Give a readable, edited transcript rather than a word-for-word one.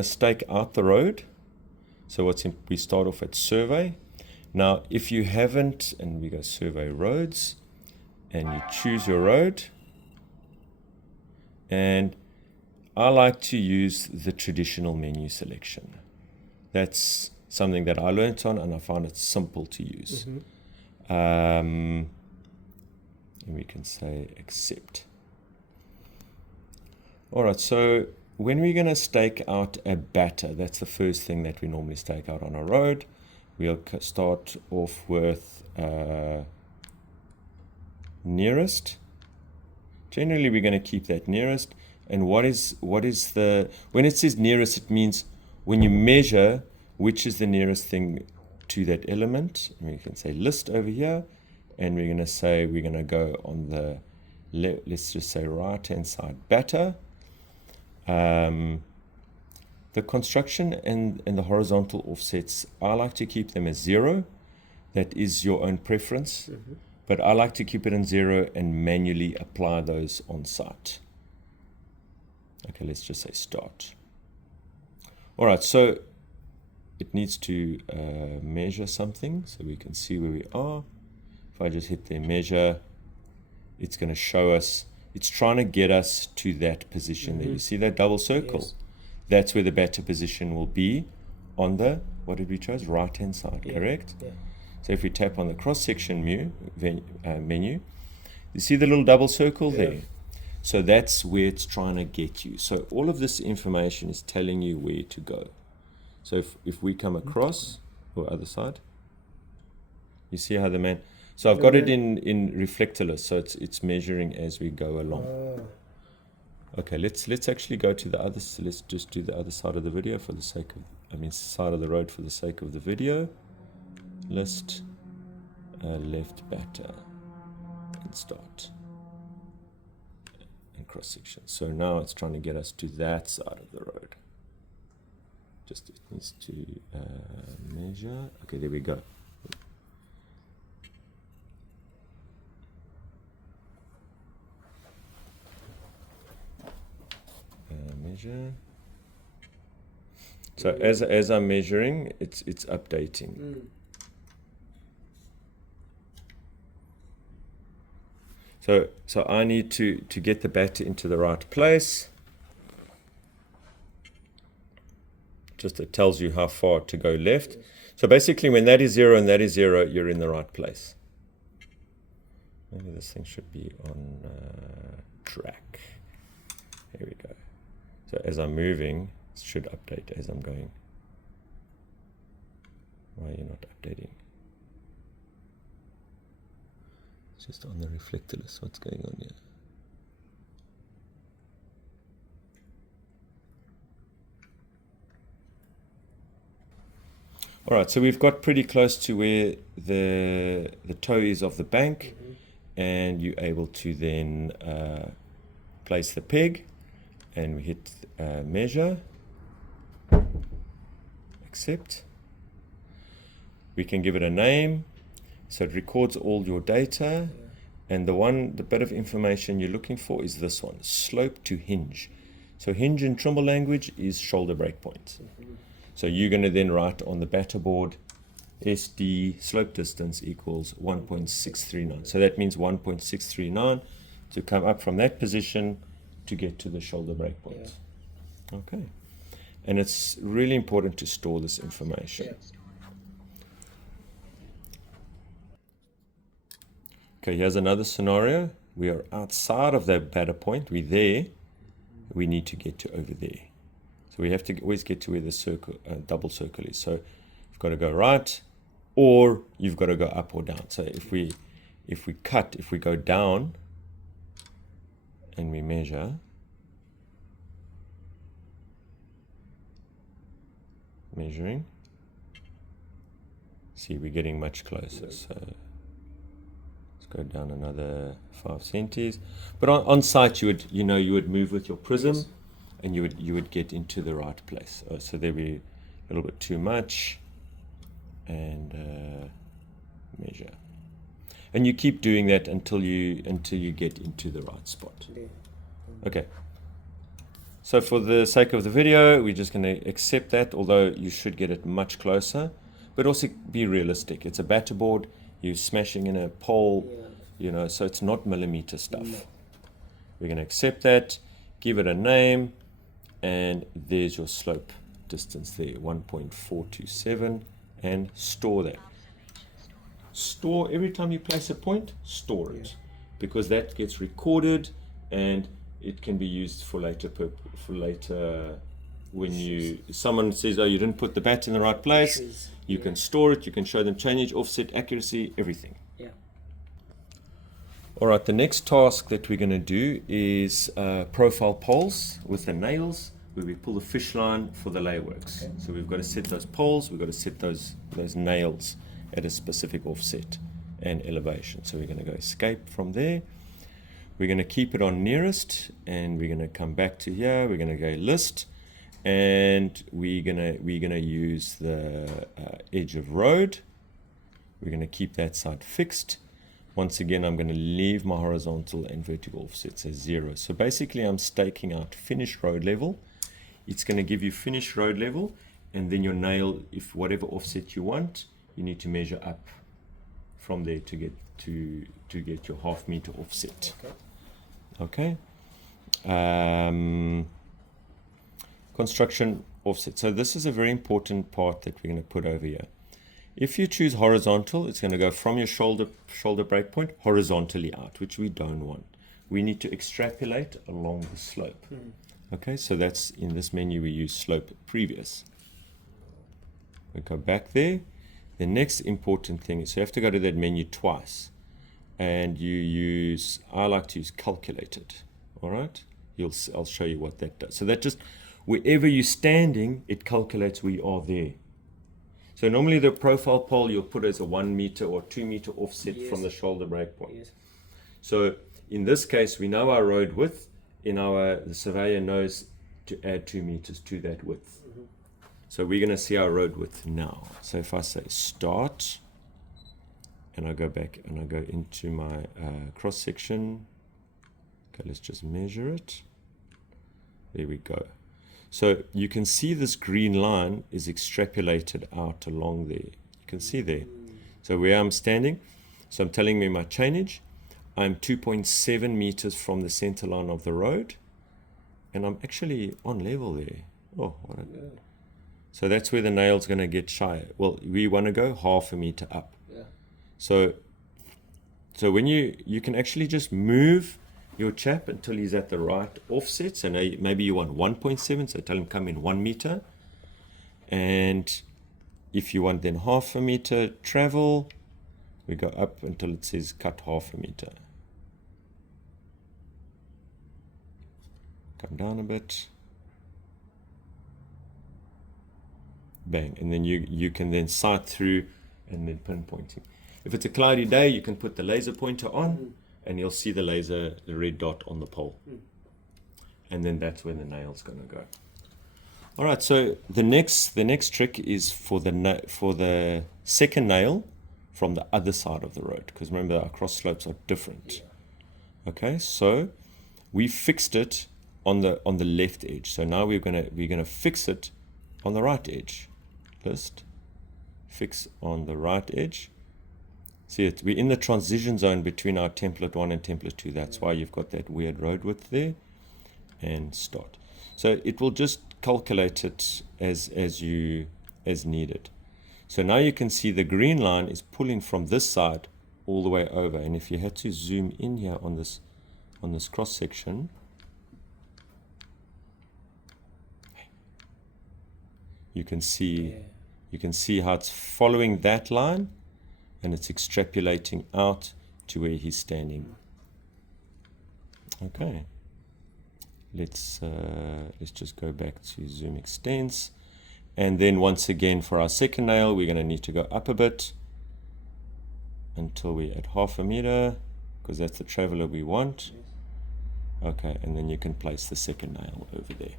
stake out the road. So we start off at survey. Now, if you haven't, and we go survey roads, and you choose your road, and I like to use the traditional menu selection. That's something that I learned on, and I find it simple to use. And we can say accept. All right, so when we're going to stake out a batter, that's the first thing that we normally stake out on a road. We'll start off with nearest. Generally, we're going to keep that nearest. And what is the, when it says nearest, it means when you measure which is the nearest thing to that element. And we can say list over here, and we're going to say we're going to go on the, let's just say right-hand side batter. The construction and the horizontal offsets, I like to keep them as 0. That is your own preference. But I like to keep it in 0 and manually apply those on site. Okay, let's just say start. All right, so it needs to measure something so we can see where we are. If I just hit the measure, it's going to show us, it's trying to get us to that position there. You see that double circle? Yes. That's where the batter position will be on the, what did we choose? Right-hand side, correct? Yeah. So if we tap on the cross-section menu, you see the little double circle there? So that's where it's trying to get you. So all of this information is telling you where to go. So if we come across, or other side, you see how the man, so I've got it in reflectorless, so it's measuring as we go along. Okay, let's actually go to the other, so let's just do the other side of the video for the sake of, side of the road for the sake of the video. List, left batter, and start, and cross section. So now it's trying to get us to that side of the road. Just it needs to measure. Okay, there we go. Measure. So as I'm measuring, it's updating. So I need to get the batter into the right place. Just it tells you how far to go left. So basically when that is 0 and that is 0, you're in the right place. Maybe this thing should be on track. Here we go. So as I'm moving, it should update as I'm going. Why are you not updating? It's just on the reflectorless. What's going on here? All right, so we've got pretty close to where the toe is of the bank, and you're able to then place the peg, and we hit measure, accept. We can give it a name, so it records all your data, and the bit of information you're looking for is this one, slope to hinge. So hinge in Trimble language is shoulder break point. So you're going to then write on the batterboard SD slope distance equals 1.639. So that means 1.639 to come up from that position to get to the shoulder break point. Okay. And it's really important to store this information. Okay, here's another scenario. We are outside of that batter point. We're there. We need to get to over there. So we have to always get to where the circle, double circle is. So you've got to go right, or you've got to go up or down. So if we go down and we measure, measuring, see we're getting much closer. So let's go down another 5 centimeters. But on site you would move with your prism. Yes. And you would get into the right place. So there be a little bit too much, and measure, and you keep doing that until you get into the right spot. Okay. So for the sake of the video, we're just going to accept that, although you should get it much closer. But also be realistic. It's a batterboard. You're smashing in a pole, you know, so it's not millimeter stuff. No. We're going to accept that, give it a name, and there's your slope distance there, 1.427, and store that. Store every time you place a point, store it, because that gets recorded and it can be used for later when someone says, oh, you didn't put the bat in the right place, you can store it, you can show them change, offset, accuracy, everything. Yeah. All right, the next task that we're going to do is profile poles with the nails, where we pull the fish line for the layworks. Okay. So we've got to set those poles, we've got to set those nails at a specific offset and elevation. So we're going to go escape from there. We're going to keep it on nearest, and we're going to come back to here. We're going to go list, and we're going to use the edge of road. We're going to keep that side fixed. Once again, I'm going to leave my horizontal and vertical offsets as 0. So basically, I'm staking out finished road level. It's going to give you finished road level, and then your nail, if whatever offset you want, you need to measure up from there to get your ½ meter offset. Okay. Construction offset. So this is a very important part that we're going to put over here. If you choose horizontal, it's going to go from your shoulder break point horizontally out, which we don't want. We need to extrapolate along the slope. Okay, so that's in this menu we use slope previous. We go back there. The next important thing is you have to go to that menu twice, and I like to use calculated. All right, I'll show you what that does. So that just wherever you're standing, it calculates where you are there. So normally the profile pole you'll put as a 1 meter or 2 meter offset from the shoulder break point. Yes. So in this case, we know our road width. The surveyor knows to add 2 meters to that width. So we're going to see our road width now. So if I say start, and I go back and I go into my cross section. Okay, let's just measure it. There we go. So you can see this green line is extrapolated out along there. You can see there. So where I'm standing, so I'm telling me my chainage. I'm 2.7 meters from the center line of the road, and I'm actually on level there. Oh, so that's where the nail's going to get shy. Well, we want to go ½ meter up. Yeah. So when you can actually just move your chap until he's at the right offset. So now maybe you want 1.7, so tell him come in 1 meter. And if you want then ½ meter travel, we go up until it says cut ½ meter. Come down a bit. Bang, and then you can then sight through and then pinpointing. If it's a cloudy day, you can put the laser pointer on, and you'll see the red dot on the pole. And then that's where the nail's going to go. All right, so the next trick is for the second nail from the other side of the road, because remember our cross slopes are different. Okay, so we fixed it on the left edge. So now we're gonna fix it on the right edge. List, fix on the right edge. See it, we're in the transition zone between our template 1 and template 2. That's why you've got that weird road width there. And start. So it will just calculate it as needed. So now you can see the green line is pulling from this side all the way over. And if you had to zoom in here on this cross section, you can see how it's following that line, and it's extrapolating out to where he's standing. Okay, let's just go back to zoom extents, and then once again for our second nail we're going to need to go up a bit until we're at ½ meter, because that's the traveler we want. Okay, and then you can place the second nail over there.